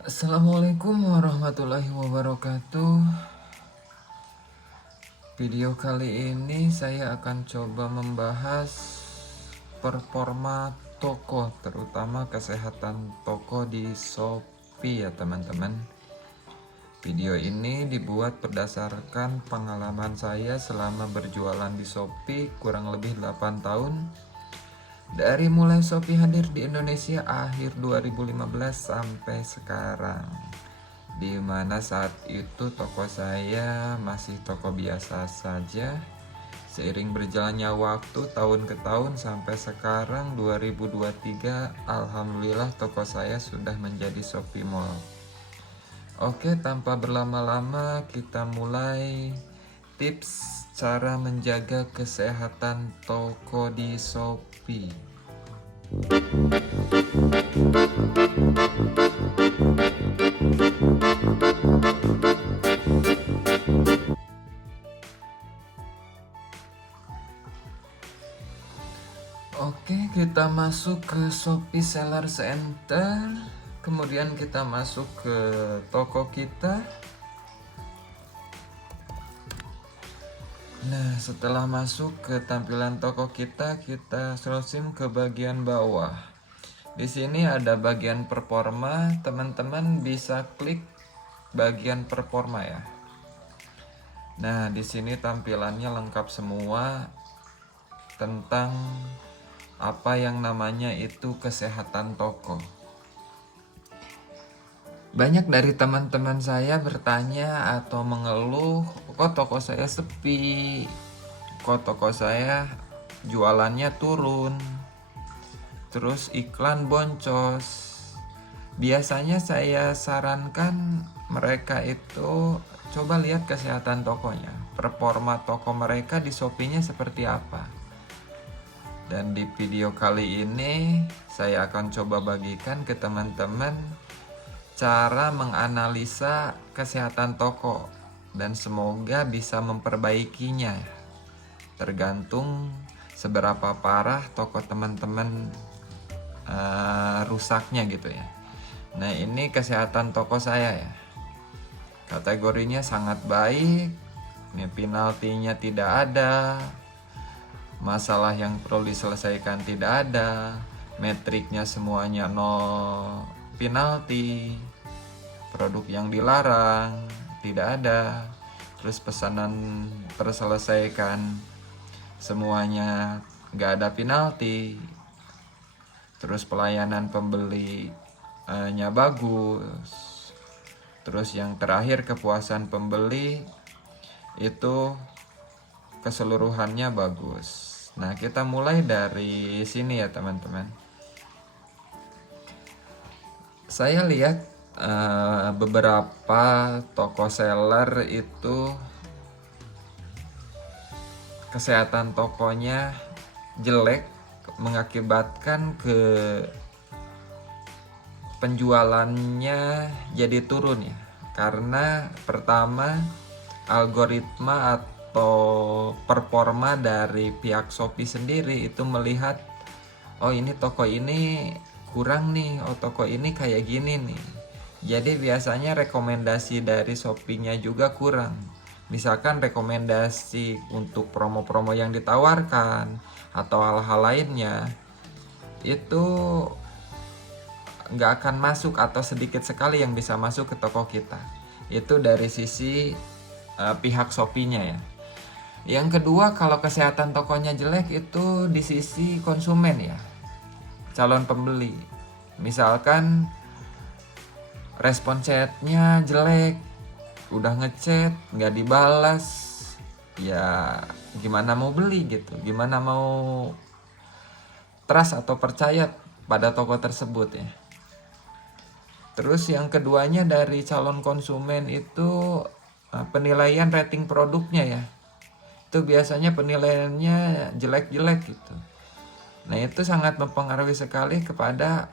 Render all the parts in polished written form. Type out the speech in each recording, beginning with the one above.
Assalamualaikum warahmatullahi wabarakatuh. Video kali ini saya akan coba membahas performa toko, terutama kesehatan toko di Shopee ya teman-teman. Video ini dibuat berdasarkan pengalaman saya selama berjualan di Shopee kurang lebih 8 tahun. Dari mulai Shopee hadir di Indonesia akhir 2015 sampai sekarang, di mana saat itu toko saya masih toko biasa saja. Seiring berjalannya waktu tahun ke tahun sampai sekarang 2023, alhamdulillah toko saya sudah menjadi Shopee Mall. Oke, tanpa berlama-lama kita mulai tips cara menjaga kesehatan toko di Shopee. Oke, kita masuk ke Shopee Seller Center. Kemudian kita masuk ke toko kita. Nah, setelah masuk ke tampilan toko kita scrolling ke bagian bawah. Di sini ada bagian performa, teman-teman bisa klik bagian performa ya. Nah, di sini tampilannya lengkap semua tentang apa yang namanya itu kesehatan toko. Banyak dari teman-teman saya bertanya atau mengeluh, kok toko saya sepi, kok toko saya jualannya turun, terus iklan boncos. Biasanya saya sarankan mereka itu coba lihat kesehatan tokonya, performa toko mereka di Shopee-nya seperti apa. Dan di video kali ini saya akan coba bagikan ke teman-teman cara menganalisa kesehatan toko, dan semoga bisa memperbaikinya. Tergantung seberapa parah toko teman-teman rusaknya gitu ya. Nah, ini kesehatan toko saya ya. Kategorinya sangat baik. Ini penaltinya tidak ada. Masalah yang perlu diselesaikan tidak ada. Metriknya semuanya nol penalti. Produk yang dilarang tidak ada. Terus pesanan terselesaikan semuanya gak ada penalti. Terus pelayanan pembelinya bagus. Terus yang terakhir kepuasan pembeli itu keseluruhannya bagus. Nah, kita mulai dari sini ya teman-teman. Saya lihat beberapa toko seller itu kesehatan tokonya jelek, mengakibatkan ke penjualannya jadi turun ya. Karena pertama, algoritma atau performa dari pihak Shopee sendiri itu melihat, oh ini toko ini kurang nih, oh toko ini kayak gini nih. Jadi biasanya rekomendasi dari Shopee-nya juga kurang. Misalkan rekomendasi untuk promo-promo yang ditawarkan atau hal-hal lainnya itu nggak akan masuk atau sedikit sekali yang bisa masuk ke toko kita. Itu dari sisi pihak Shopee-nya ya. Yang kedua, kalau kesehatan tokonya jelek itu di sisi konsumen ya, calon pembeli. Misalkan respon chatnya jelek, udah ngechat nggak dibalas, ya gimana mau beli gitu, gimana mau trust atau percaya pada toko tersebut ya. Terus yang keduanya dari calon konsumen itu penilaian rating produknya ya. Itu biasanya penilaiannya jelek-jelek gitu. Nah, itu sangat mempengaruhi sekali kepada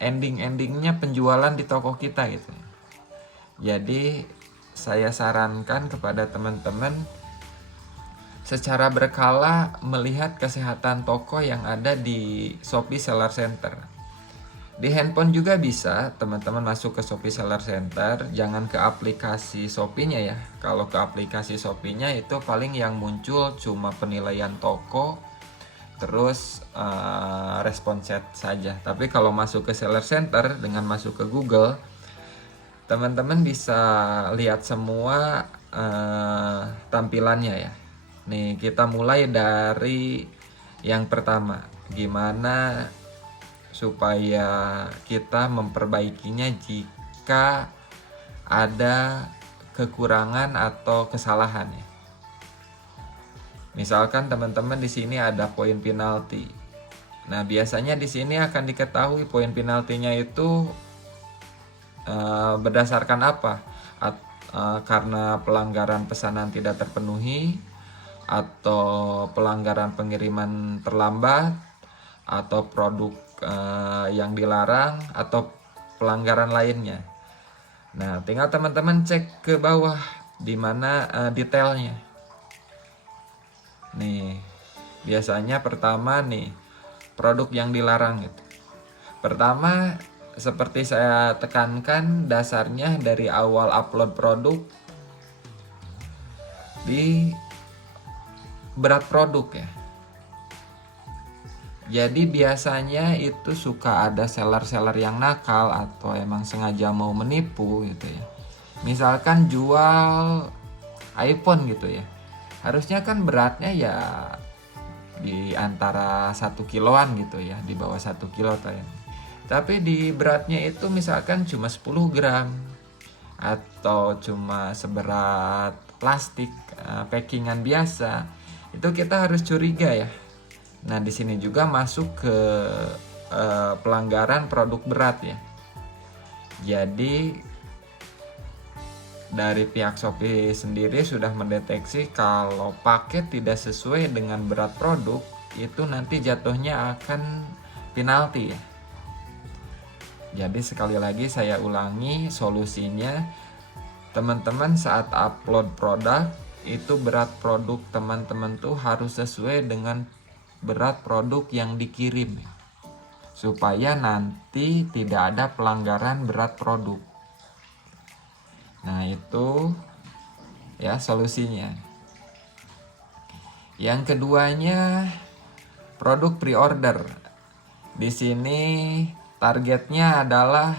ending-endingnya penjualan di toko kita gitu. Jadi saya sarankan kepada teman-teman secara berkala melihat kesehatan toko yang ada di Shopee Seller Center. Di handphone juga bisa, teman-teman masuk ke Shopee Seller Center, jangan ke aplikasi Shopee-nya ya. Kalau ke aplikasi Shopee-nya itu paling yang muncul cuma penilaian toko, terus respon chat saja. Tapi kalau masuk ke Seller Center dengan masuk ke Google, teman-teman bisa lihat semua tampilannya ya. Nih, kita mulai dari yang pertama, gimana supaya kita memperbaikinya jika ada kekurangan atau kesalahan ya. Misalkan teman-teman di sini ada poin penalti. Nah, biasanya di sini akan diketahui poin penaltinya itu berdasarkan apa? Karena pelanggaran pesanan tidak terpenuhi, atau pelanggaran pengiriman terlambat, atau produk yang dilarang, atau pelanggaran lainnya. Nah, tinggal teman-teman cek ke bawah di mana detailnya. Nih, biasanya pertama nih produk yang dilarang gitu. Pertama, seperti saya tekankan, dasarnya dari awal upload produk di berat produk ya. Jadi biasanya itu suka ada seller-seller yang nakal atau emang sengaja mau menipu gitu ya. Misalkan jual iPhone gitu ya. Harusnya kan beratnya ya di antara 1 kiloan gitu ya, di bawah 1 kilo tapi di beratnya itu misalkan cuma 10 gram atau cuma seberat plastik packingan biasa, itu kita harus curiga ya. Nah, di sini juga masuk ke pelanggaran produk berat ya. Jadi dari pihak Shopee sendiri sudah mendeteksi kalau paket tidak sesuai dengan berat produk, itu nanti jatuhnya akan penalti ya. Jadi sekali lagi saya ulangi solusinya, teman-teman saat upload produk itu berat produk teman-teman tuh harus sesuai dengan berat produk yang dikirim supaya nanti tidak ada pelanggaran berat produk. Nah, itu ya solusinya. Yang keduanya, produk pre-order. Di sini targetnya adalah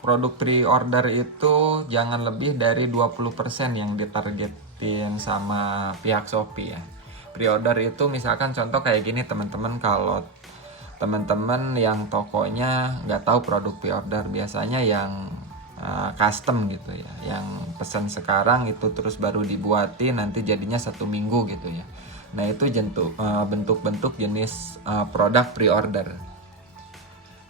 produk pre-order itu jangan lebih dari 20% yang ditargetin sama pihak Shopee ya. Pre-order itu misalkan contoh kayak gini teman-teman, kalau teman-teman yang tokonya nggak tahu produk pre-order, biasanya yang custom gitu ya, yang pesan sekarang itu terus baru dibuatin nanti jadinya 1 minggu gitu ya. Nah, itu bentuk-bentuk jenis produk pre-order.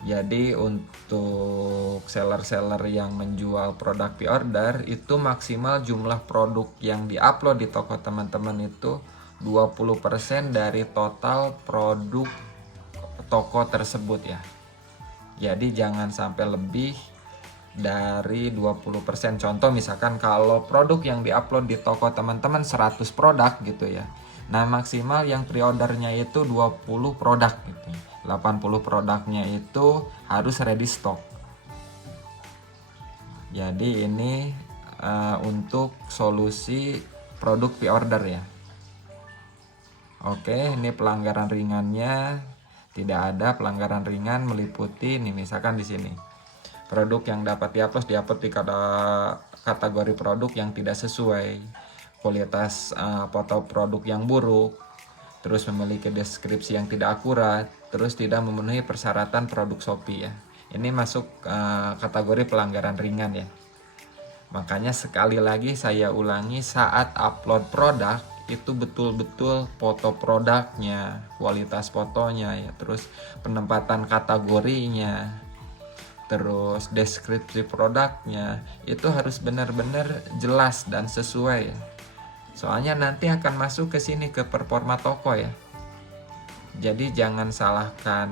Jadi untuk seller-seller yang menjual produk pre-order itu maksimal jumlah produk yang diupload di toko teman-teman itu 20% dari total produk toko tersebut ya. Jadi jangan sampai lebih dari 20%. Contoh misalkan kalau produk yang diupload di toko teman-teman 100 produk gitu ya. Nah, maksimal yang pre-ordernya itu 20 produk gitu. 80 produknya itu harus ready stock. Jadi ini untuk solusi produk pre-order ya. Oke, ini pelanggaran ringannya. Tidak ada pelanggaran ringan meliputi nih, misalkan di sini produk yang dapat diupload di kategori produk yang tidak sesuai, kualitas foto produk yang buruk, terus memiliki deskripsi yang tidak akurat, terus tidak memenuhi persyaratan produk Shopee ya. Ini masuk kategori pelanggaran ringan ya. Makanya sekali lagi saya ulangi, saat upload produk itu betul-betul foto produknya, kualitas fotonya ya, terus penempatan kategorinya, terus deskripsi produknya itu harus benar-benar jelas dan sesuai ya. Soalnya nanti akan masuk ke sini ke performa toko ya. Jadi jangan salahkan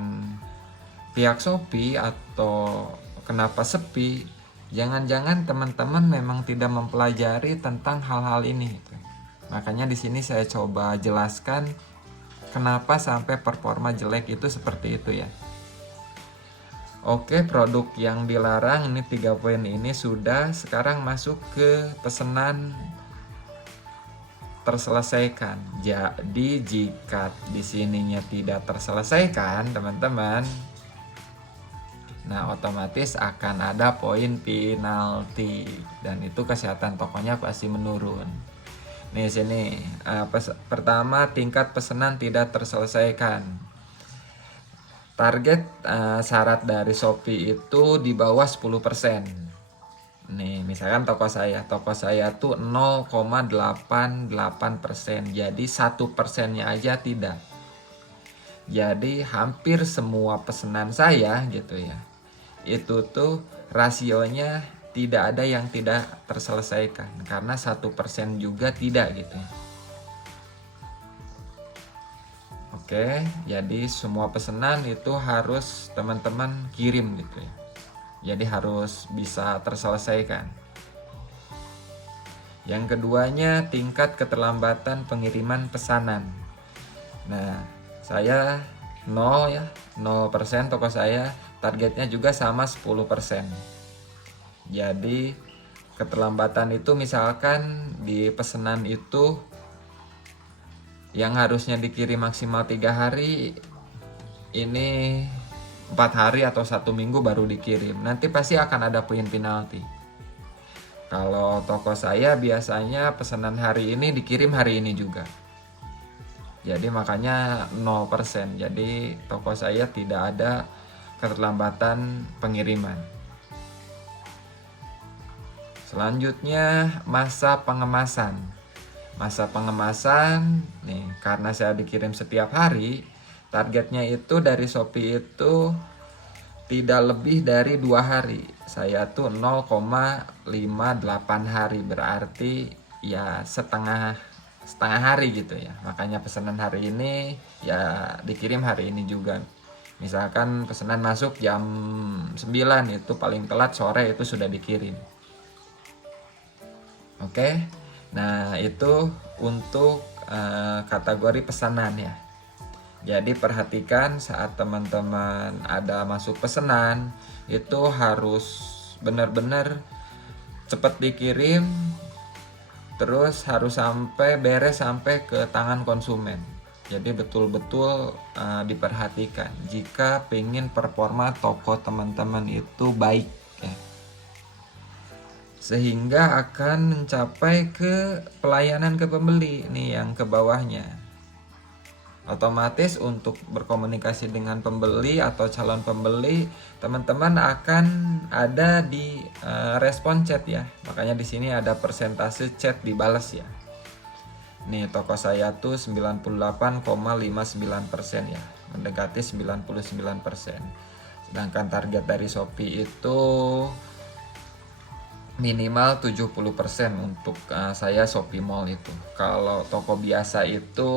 pihak Shopee atau kenapa sepi. Jangan-jangan teman-teman memang tidak mempelajari tentang hal-hal ini gitu. Makanya di sini saya coba jelaskan kenapa sampai performa jelek itu seperti itu ya. Oke, produk yang dilarang ini 3 poin ini sudah sekarang masuk ke pesanan terselesaikan. Jadi jika di sininya tidak terselesaikan, teman-teman, nah otomatis akan ada poin penalti dan itu kesehatan tokonya pasti menurun. Nih sini, pertama tingkat pesanan tidak terselesaikan. Target syarat dari Shopee itu di bawah 10%. Nih, misalkan toko saya tuh 0,88%. Jadi 1%-nya aja tidak. Jadi hampir semua pesanan saya gitu ya, itu tuh rasionya tidak ada yang tidak terselesaikan karena 1% juga tidak gitu ya. Oke, jadi semua pesanan itu harus teman-teman kirim gitu ya. Jadi harus bisa terselesaikan. Yang keduanya tingkat keterlambatan pengiriman pesanan. Nah, saya 0 ya, 0% toko saya, targetnya juga sama 10%. Jadi keterlambatan itu misalkan di pesanan itu yang harusnya dikirim maksimal 3 hari, ini 4 hari atau 1 minggu baru dikirim. Nanti pasti akan ada poin penalti. Kalau toko saya biasanya pesanan hari ini dikirim hari ini juga. Jadi makanya 0%. Jadi toko saya tidak ada keterlambatan pengiriman. Selanjutnya masa pengemasan. Masa pengemasan nih, karena saya dikirim setiap hari, targetnya itu dari Shopee itu tidak lebih dari 2 hari. Saya tuh 0,58 hari, berarti ya setengah hari gitu ya. Makanya pesanan hari ini ya dikirim hari ini juga. Misalkan pesanan masuk jam 9, itu paling telat sore itu sudah dikirim. Oke. Nah, itu untuk kategori pesanan ya. Jadi perhatikan saat teman-teman ada masuk pesanan, itu harus benar-benar cepat dikirim, terus harus sampai beres sampai ke tangan konsumen. Jadi betul-betul diperhatikan jika pengen performa toko teman-teman itu baik ya, sehingga akan mencapai ke pelayanan ke pembeli nih yang ke bawahnya. Otomatis untuk berkomunikasi dengan pembeli atau calon pembeli, teman-teman akan ada di respon chat ya. Makanya di sini ada persentase chat dibalas ya. Nih toko saya tuh 98,59% ya, mendekati 99%. Sedangkan target dari Shopee itu minimal 70% untuk saya Shopee Mall itu. Kalau toko biasa itu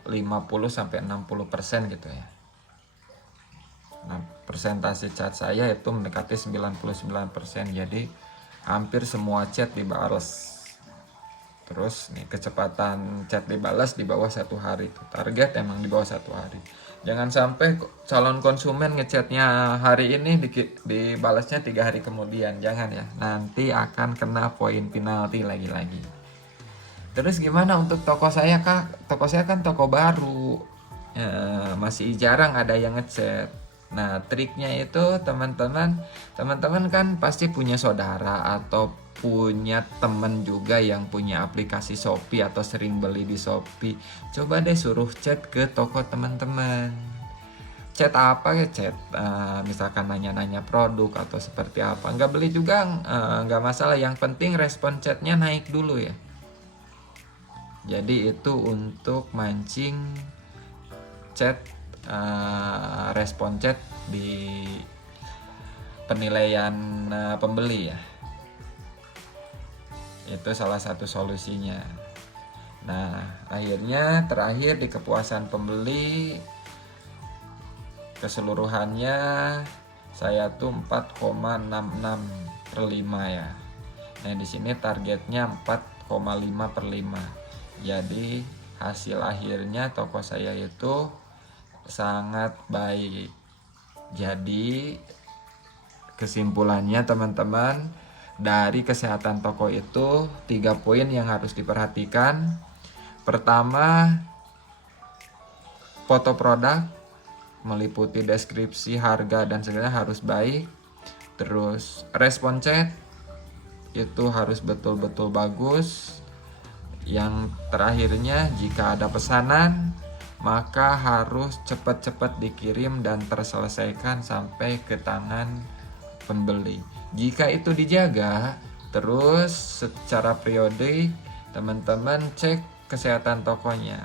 50-60% gitu ya. Nah, persentase chat saya itu mendekati 99%. Jadi hampir semua chat dibalas. Terus nih kecepatan chat dibalas di bawah 1 hari itu. Target emang di bawah 1 hari. Jangan sampai calon konsumen ngechatnya hari ini dibalasnya 3 hari kemudian. Jangan ya. Nanti akan kena poin penalti lagi-lagi. Terus gimana untuk toko saya kak? Toko saya kan toko baru, masih jarang ada yang ngechat. Nah triknya itu teman-teman kan pasti punya saudara atau punya temen juga yang punya aplikasi Shopee atau sering beli di Shopee. Coba deh suruh chat ke toko teman-teman. Chat apa ya, chat misalkan nanya-nanya produk atau seperti apa. Nggak beli juga nggak masalah, yang penting respon chatnya naik dulu ya. Jadi itu untuk mancing chat, respon chat di penilaian pembeli ya. Itu salah satu solusinya. Nah, akhirnya terakhir di kepuasan pembeli keseluruhannya saya tuh 4,66/5 ya. Nah, di sini targetnya 4,5/5. Jadi hasil akhirnya toko saya itu sangat baik. Jadi kesimpulannya teman-teman, dari kesehatan toko itu 3 poin yang harus diperhatikan. Pertama, foto produk meliputi deskripsi, harga, dan segala harus baik. Terus respon chat itu harus betul-betul bagus. Yang terakhirnya, jika ada pesanan maka harus cepat-cepat dikirim dan terselesaikan sampai ke tangan pembeli. Jika itu dijaga terus secara periodik, teman-teman cek kesehatan tokonya.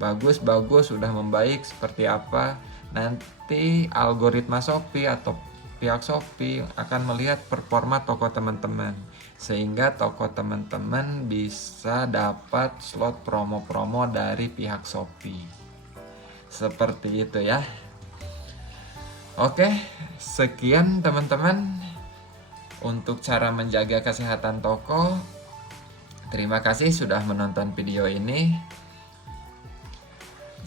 Bagus, sudah membaik seperti apa, nanti algoritma Shopee atau pihak Shopee akan melihat performa toko teman-teman, sehingga toko teman-teman bisa dapat slot promo-promo dari pihak Shopee. Seperti itu ya. Oke, sekian teman-teman untuk cara menjaga kesehatan toko. Terima kasih sudah menonton video ini.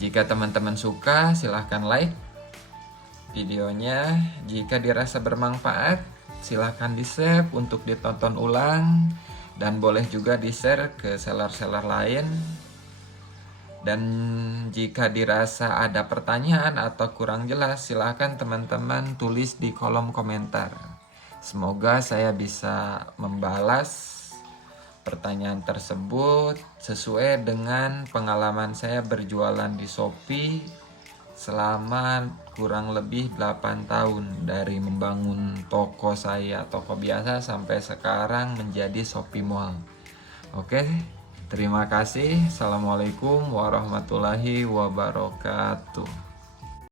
Jika teman-teman suka, silahkan like videonya. Jika dirasa bermanfaat, silahkan di-save untuk ditonton ulang. Dan boleh juga di-share ke seller-seller lain. Dan jika dirasa ada pertanyaan atau kurang jelas, silahkan teman-teman tulis di kolom komentar. Semoga saya bisa membalas pertanyaan tersebut sesuai dengan pengalaman saya berjualan di Shopee selama kurang lebih 8 tahun, dari membangun toko saya, toko biasa, sampai sekarang menjadi Shopee Mall. Oke, terima kasih. Assalamualaikum warahmatullahi wabarakatuh.